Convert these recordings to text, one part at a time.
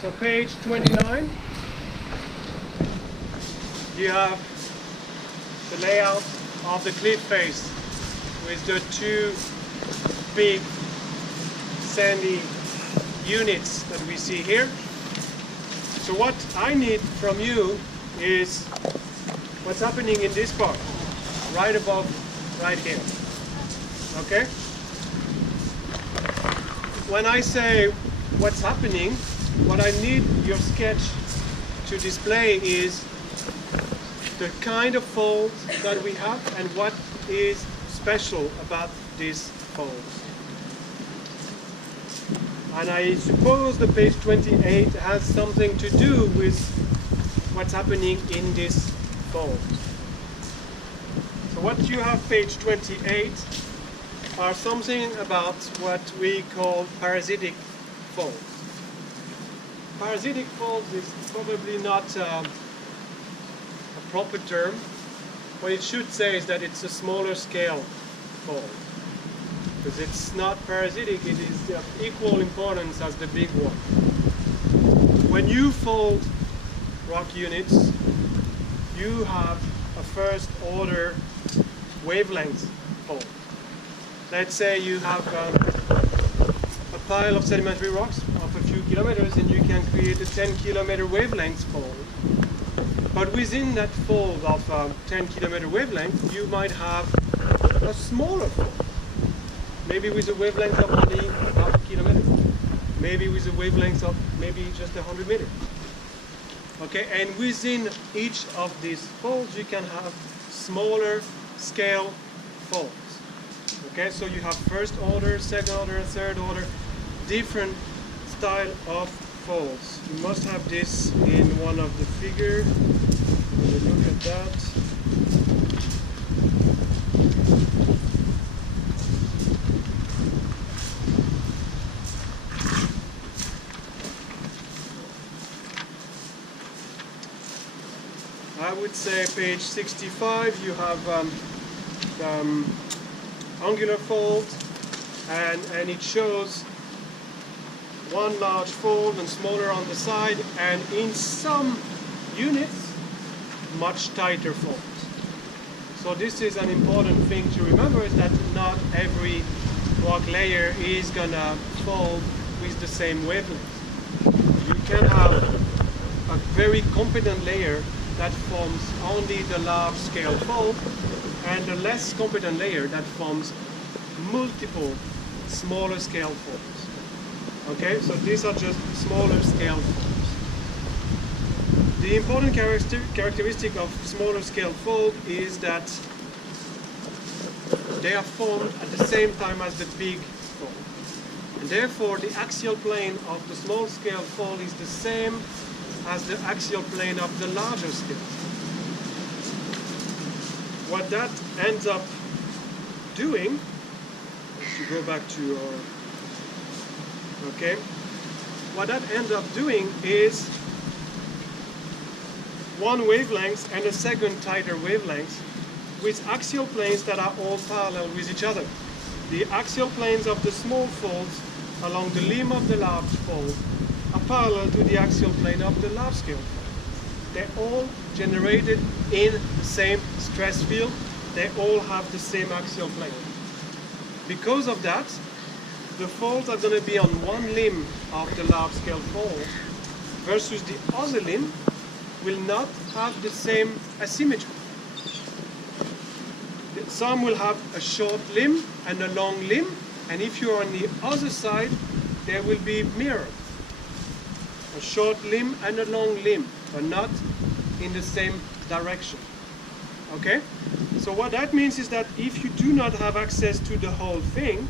So page 29, you have the layout of the cliff face with the two big sandy units that we see here. So what I need from you is what's happening in this part, right above, right here. Okay? When I say what's happening, what I need your sketch to display is the kind of folds that we have and what is special about these folds. And I suppose the page 28 has something to do with what's happening in this fold. So what you have page 28 are something about what we call parasitic folds. Parasitic folds is probably not a proper term. What it should say is that it's a smaller scale fold. Because it's not parasitic, it is of equal importance as the big one. When you fold rock units, you have a first order wavelength fold. Let's say you have a pile of sedimentary rocks of a few kilometers and you can create a 10-kilometer wavelength fold. But within that fold of 10-kilometer wavelength, you might have a smaller fold. Maybe with a wavelength of only half a kilometer. Maybe with a wavelength of maybe just 100 meters. Okay, and within each of these folds, you can have smaller scale folds. Okay, so you have first order, second order, third order, different style of folds. You must have this in one of the figures. Look at that. I would say page 65 you have the angular fold and it shows one large fold and smaller on the side, and in some units much tighter folds. So this is an important thing to remember, is that not every rock layer is gonna fold with the same wavelength. You can have a very competent layer that forms only the large scale fold, and a less competent layer that forms multiple smaller scale folds. Okay, so these are just smaller scale folds. The important characteristic of smaller scale fold is that they are formed at the same time as the big fold. And therefore the axial plane of the small scale fold is the same as the axial plane of the larger scale. What that ends up doing, to go back to our, okay, what that ends up doing is one wavelength and a second tighter wavelength with axial planes that are all parallel with each other. The axial planes of the small folds along the limb of the large fold are parallel to the axial plane of the large scale fold. They're all generated in the same stress field. They all have the same axial plane. Because of that, the folds are going to be on one limb of the large scale fold versus the other limb will not have the same asymmetry. Some will have a short limb and a long limb, and if you're on the other side, they will be mirrored. A short limb and a long limb, but not in the same direction. Okay? So what that means is that if you do not have access to the whole thing,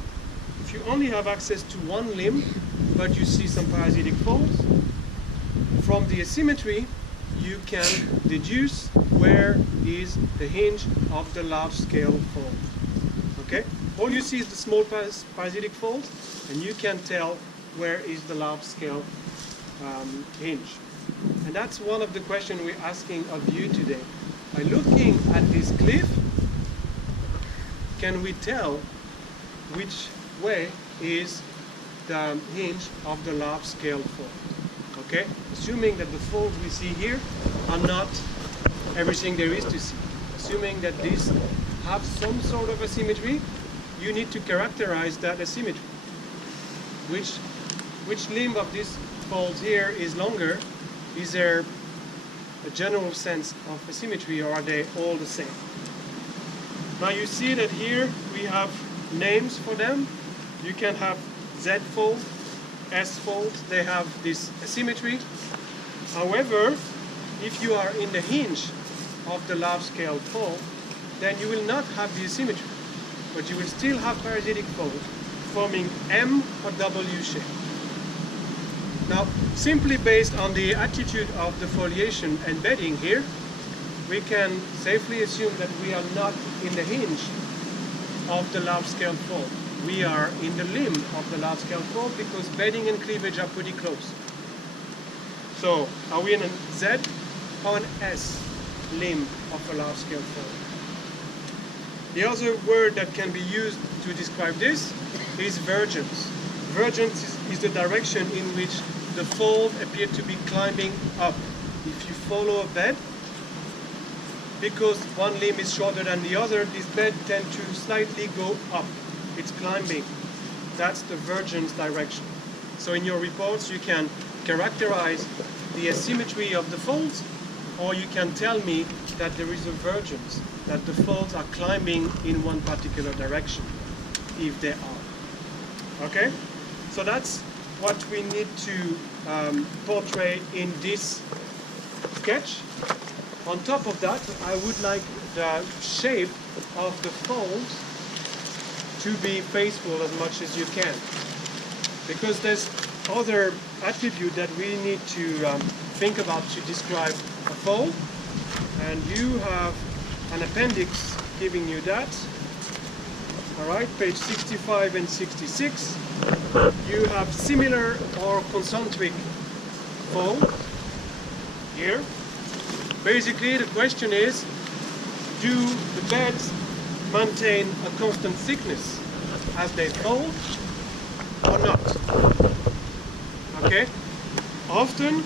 if you only have access to one limb, but you see some parasitic folds, from the asymmetry, you can deduce where is the hinge of the large scale fold. Okay? All you see is the small parasitic folds, and you can tell where is the large scale hinge. And that's one of the questions we're asking of you today. By looking at this cliff, can we tell which way is the hinge of the large scale fold? Okay? Assuming that the folds we see here are not everything there is to see. Assuming that these have some sort of asymmetry, you need to characterize that asymmetry. Which limb of these folds here is longer? Is there a general sense of asymmetry, or are they all the same? Now you see that here we have names for them. You can have Z fold, S fold, they have this asymmetry. However, if you are in the hinge of the large scale fold, then you will not have the asymmetry, but you will still have parasitic folds forming M or W shape. Now, simply based on the attitude of the foliation and bedding here, we can safely assume that we are not in the hinge of the large scale fold. We are in the limb of the large scale fold because bedding and cleavage are pretty close. So, are we in a Z or an S limb of a large scale fold? The other word that can be used to describe this is vergence. Vergence is the direction in which the fold appears to be climbing up. If you follow a bed, because one limb is shorter than the other, this bed tends to slightly go up. It's climbing. That's the vergence direction. So in your reports, you can characterize the asymmetry of the folds, or you can tell me that there is a vergence, that the folds are climbing in one particular direction, if they are. Okay? So that's what we need to portray in this sketch. On top of that, I would like the shape of the folds to be faithful as much as you can, because there's other attribute that we need to think about to describe a fold, and you have an appendix giving you that. All right, page 65 and 66. You have similar or concentric folds here. Basically, the question is, do the beds maintain a constant thickness as they fold or not? Okay? Often,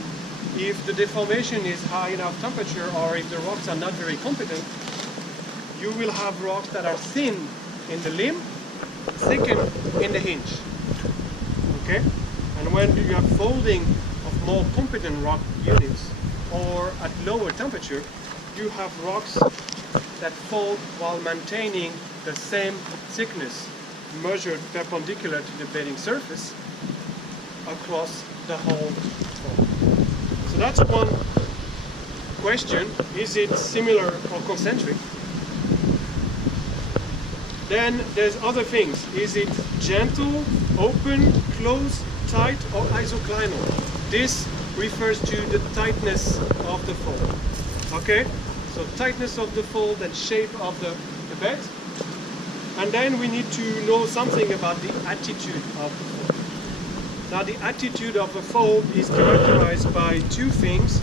if the deformation is high enough temperature, or if the rocks are not very competent, you will have rocks that are thin in the limb, thicken in the hinge. Okay? And when you have folding of more competent rock units, or at lower temperature, you have rocks that fold while maintaining the same thickness measured perpendicular to the bedding surface across the whole fold. So that's one question. Is it similar or concentric? Then there's other things. Is it gentle, open, close, tight, or isoclinal? This refers to the tightness of the fold. Okay? So tightness of the fold and shape of the bed. And then we need to know something about the attitude of the fold. Now the attitude of a fold is characterized by two things.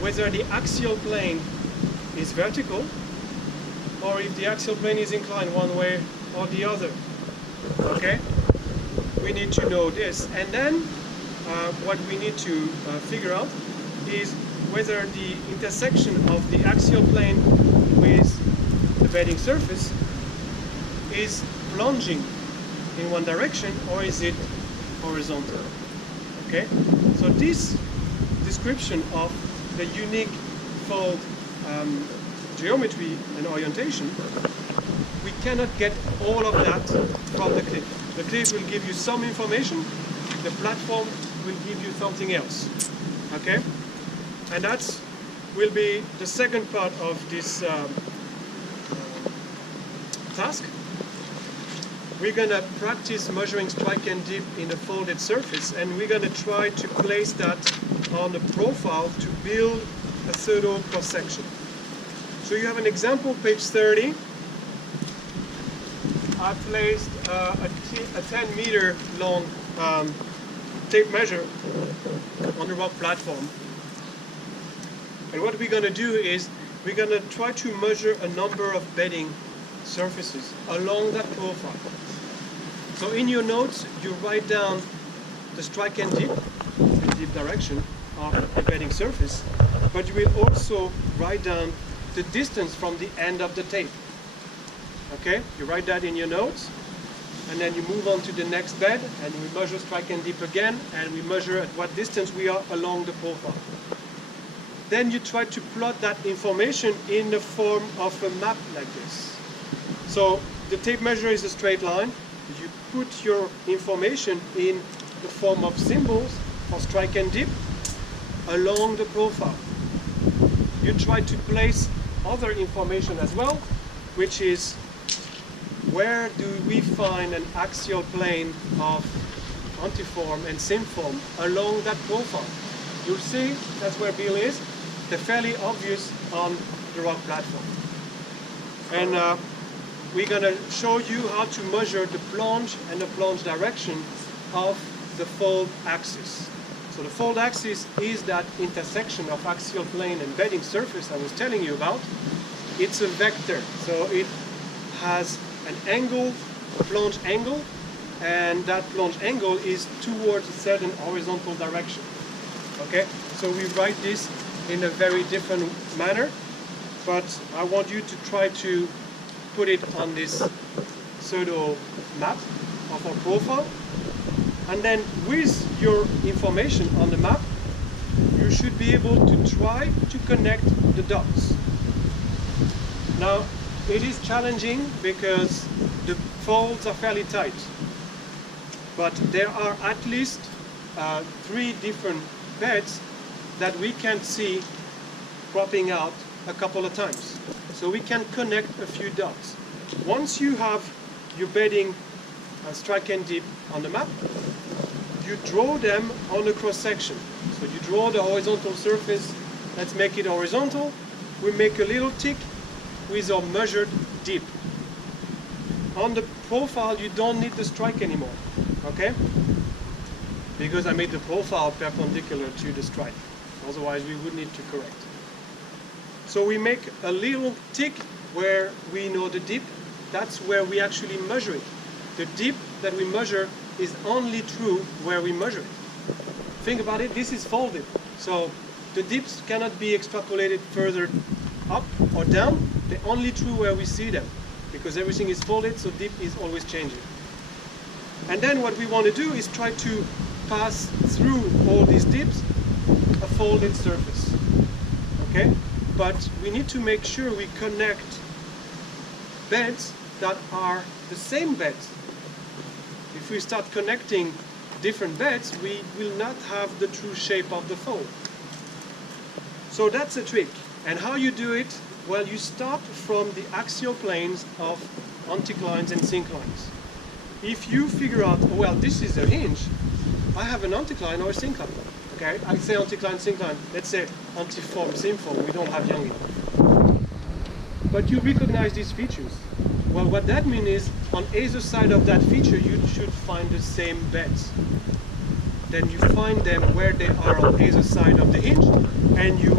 Whether the axial plane is vertical, or if the axial plane is inclined one way or the other. Okay? We need to know this. And then what we need to figure out is whether the intersection of the axial plane with the bedding surface is plunging in one direction, or is it horizontal. Okay? So this description of the unique fold geometry and orientation, we cannot get all of that from the cliff. The cliff will give you some information, the platform will give you something else. Okay? And that will be the second part of this task. We're going to practice measuring strike and dip in a folded surface, and we're going to try to place that on a profile to build a pseudo cross-section. So you have an example, page 30. I placed a 10 meter long tape measure on the rock platform. And what we're going to do is we're going to try to measure a number of bedding surfaces along that profile. So in your notes, you write down the strike and dip, dip direction of the bedding surface, but you will also write down the distance from the end of the tape. Okay, you write that in your notes, and then you move on to the next bed, and we measure strike and dip again, and we measure at what distance we are along the profile. Then you try to plot that information in the form of a map like this. So the tape measure is a straight line. You put your information in the form of symbols for strike and dip along the profile. You try to place other information as well, which is where do we find an axial plane of antiform and synform along that profile. You'll see that's where Bill is. They're fairly obvious on the rock platform. And we're going to show you how to measure the plunge and the plunge direction of the fold axis. So the fold axis is that intersection of axial plane and bedding surface I was telling you about. It's a vector, so it has an angle, a plunge angle, and that plunge angle is towards a certain horizontal direction. Okay, so we write this in a very different manner, but I want you to try to put it on this pseudo map of our profile, and then with your information on the map, you should be able to try to connect the dots. Now, it is challenging because the folds are fairly tight, but there are at least 3 different beds that we can see cropping out a couple of times. So we can connect a few dots. Once you have your bedding strike and dip on the map, you draw them on the cross section. So you draw the horizontal surface, let's make it horizontal. We make a little tick with our measured dip. On the profile, you don't need the strike anymore, okay? Because I made the profile perpendicular to the strike. Otherwise, we would need to correct. So we make a little tick where we know the dip. That's where we actually measure it. The dip that we measure is only true where we measure it. Think about it, this is folded. So the dips cannot be extrapolated further up or down. They're only true where we see them, because everything is folded, so dip is always changing. And then what we want to do is try to pass through all these dips a folded surface. Okay? But we need to make sure we connect beds that are the same beds. If we start connecting different beds, we will not have the true shape of the fold. So that's a trick. And how you do it? Well, you start from the axial planes of anticlines and synclines. If you figure out, oh, well, this is a hinge, I have an anticline or a syncline. Okay, I say anticline, syncline. Let's say antiform, synform. We don't have Young. But you recognize these features. Well, what that means is, on either side of that feature, you should find the same beds. Then you find them where they are on either side of the hinge, and you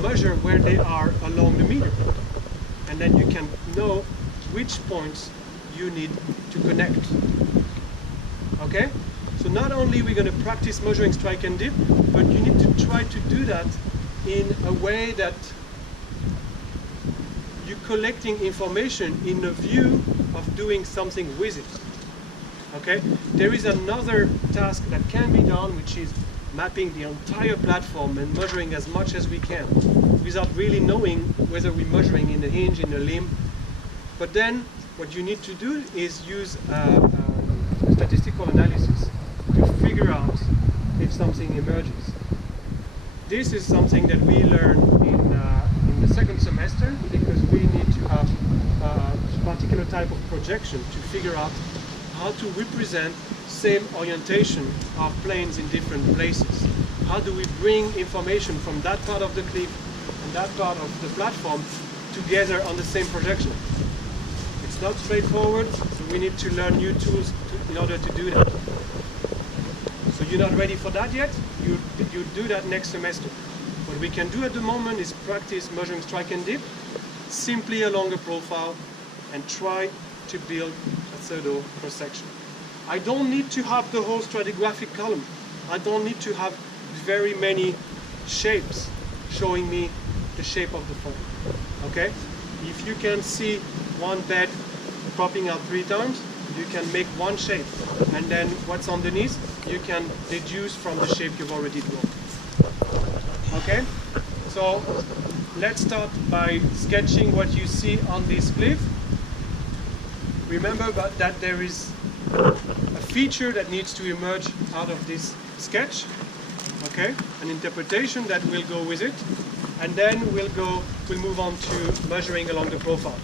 measure where they are along the meter. And then you can know which points you need to connect. Okay? So not only are we going to practice measuring strike and dip, but you need to try to do that in a way that you're collecting information in a view of doing something with it. Okay? There is another task that can be done, which is mapping the entire platform and measuring as much as we can without really knowing whether we're measuring in a hinge, in a limb. But then what you need to do is use statistical analysis to figure out if something emerges. This is something that we learn in the second semester, because we need to have a particular type of projection to figure out how to represent same orientation of planes in different places. How do we bring information from that part of the cliff and that part of the platform together on the same projection? It's not straightforward, so we need to learn new tools in order to do that. So you're not ready for that yet? You do that next semester. What we can do at the moment is practice measuring strike and dip simply along a profile and try to build a pseudo cross-section. I don't need to have the whole stratigraphic column. I don't need to have very many shapes showing me the shape of the fold. Okay? If you can see one bed popping out 3 times, you can make one shape, and then what's underneath you can deduce from the shape you've already drawn. Okay? So let's start by sketching what you see on this cliff. Remember that there is a feature that needs to emerge out of this sketch, okay? An interpretation that will go with it, and then we'll move on to measuring along the profile.